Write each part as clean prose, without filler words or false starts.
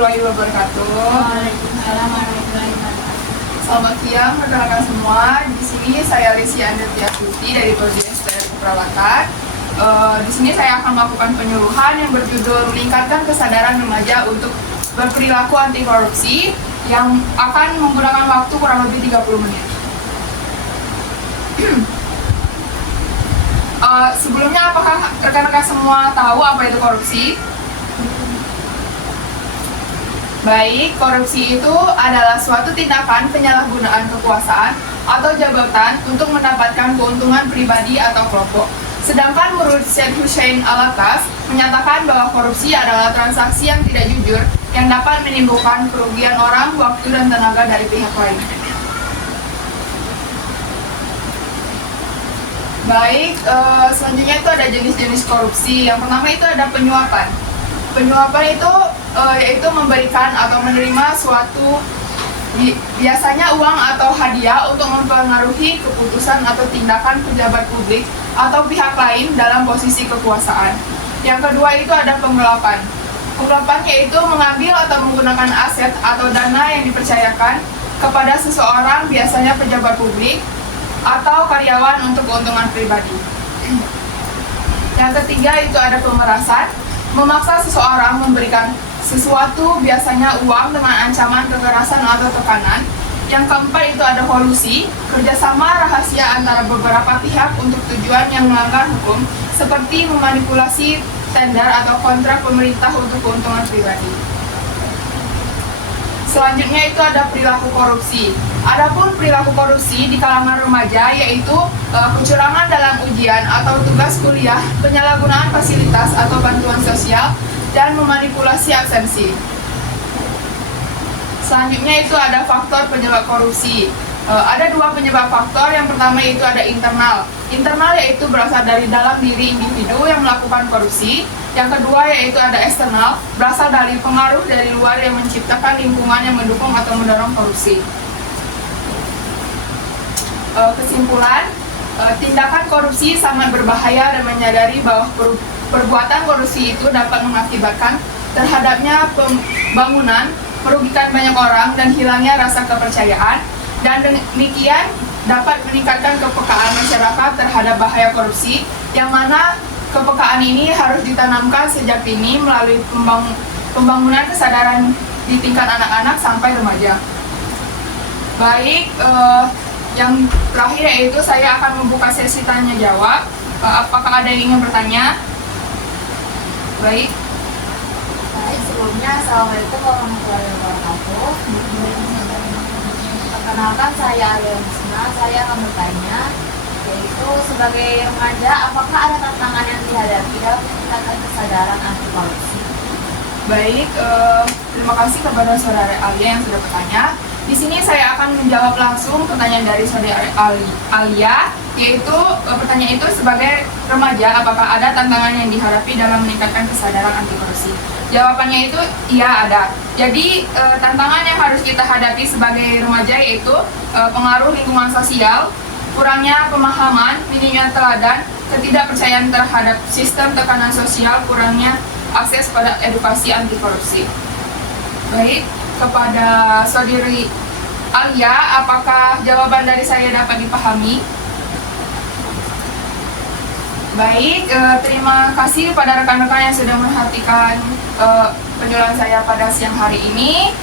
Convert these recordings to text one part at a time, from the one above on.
warahmatullahi wabarakatuh. Waalaikumsalam warahmatullahi wabarakatuh. Selamat siang rekan-rekan semua. Di sini saya Resi Andretia Putri dari Prodi STM Keperawatan. Di sini saya akan melakukan penyuluhan yang berjudul meningkatkan kesadaran remaja untuk berperilaku anti korupsi yang akan menggunakan waktu kurang lebih 30 menit. Sebelumnya, apakah rekan-rekan semua tahu apa itu korupsi? Baik, korupsi itu adalah suatu tindakan penyalahgunaan kekuasaan atau jabatan untuk mendapatkan keuntungan pribadi atau kelompok. Sedangkan menurut Syed Hussein Alatas menyatakan bahwa korupsi adalah transaksi yang tidak jujur yang dapat menimbulkan kerugian orang, waktu, dan tenaga dari pihak lain. Baik, selanjutnya itu ada jenis-jenis korupsi. Yang pertama itu ada penyuapan. Penyuapan itu yaitu memberikan atau menerima suatu biasanya uang atau hadiah untuk mempengaruhi keputusan atau tindakan pejabat publik atau pihak lain dalam posisi kekuasaan. Yang kedua itu ada penggelapan. Penggelapan yaitu mengambil atau menggunakan aset atau dana yang dipercayakan kepada seseorang, biasanya pejabat publik atau karyawan untuk keuntungan pribadi. Yang ketiga itu ada pemerasan, memaksa seseorang memberikan sesuatu, biasanya uang, dengan ancaman kekerasan atau tekanan. Yang keempat itu ada kolusi, kerjasama rahasia antara beberapa pihak untuk tujuan yang melanggar hukum, seperti memanipulasi tender atau kontrak pemerintah untuk keuntungan pribadi. Selanjutnya itu ada perilaku korupsi. Adapun perilaku korupsi di kalangan remaja yaitu kecurangan dalam ujian atau tugas kuliah, penyalahgunaan fasilitas atau bantuan sosial, dan memanipulasi absensi. Selanjutnya itu ada faktor penyebab korupsi. Ada dua penyebab faktor. Yang pertama itu ada internal. Internal yaitu berasal dari dalam diri individu yang melakukan korupsi. Yang kedua yaitu ada eksternal, berasal dari pengaruh dari luar yang menciptakan lingkungan yang mendukung atau mendorong korupsi. Kesimpulan, tindakan korupsi sangat berbahaya dan menyadari bahwa perbuatan korupsi itu dapat mengakibatkan terhadapnya pembangunan, merugikan banyak orang, dan hilangnya rasa kepercayaan, dan demikian dapat meningkatkan kepekaan masyarakat terhadap bahaya korupsi, yang mana kepekaan ini harus ditanamkan sejak dini melalui pembangunan kesadaran di tingkat anak-anak sampai remaja. Baik, yang terakhir yaitu saya akan membuka sesi tanya jawab. Apakah ada yang ingin bertanya? Baik. Sebelumnya, Assalamualaikum warahmatullahi wabarakatuh. Perkenalkan, saya Alia Husna. Saya akan bertanya, yaitu sebagai remaja, apakah ada tantangan yang dihadapi dalam meningkatkan kesadaran anti korupsi? Baik, terima kasih kepada saudara Alia yang sudah bertanya. Di sini saya akan menjawab langsung pertanyaan dari saudara Alia, yaitu pertanyaan itu sebagai remaja, apakah ada tantangan yang dihadapi dalam meningkatkan kesadaran anti korupsi? Jawabannya itu iya, ada. Jadi tantangan yang harus kita hadapi sebagai remaja yaitu pengaruh lingkungan sosial, kurangnya pemahaman, minimnya teladan, ketidakpercayaan terhadap sistem tekanan sosial, kurangnya akses pada edukasi anti korupsi. Baik, kepada saudari Alia, apakah jawaban dari saya dapat dipahami? Baik, terima kasih kepada rekan-rekan yang sudah memperhatikan penjelasan saya pada siang hari ini.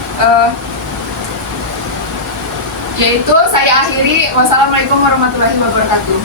Yaitu saya akhiri. Wassalamualaikum warahmatullahi wabarakatuh.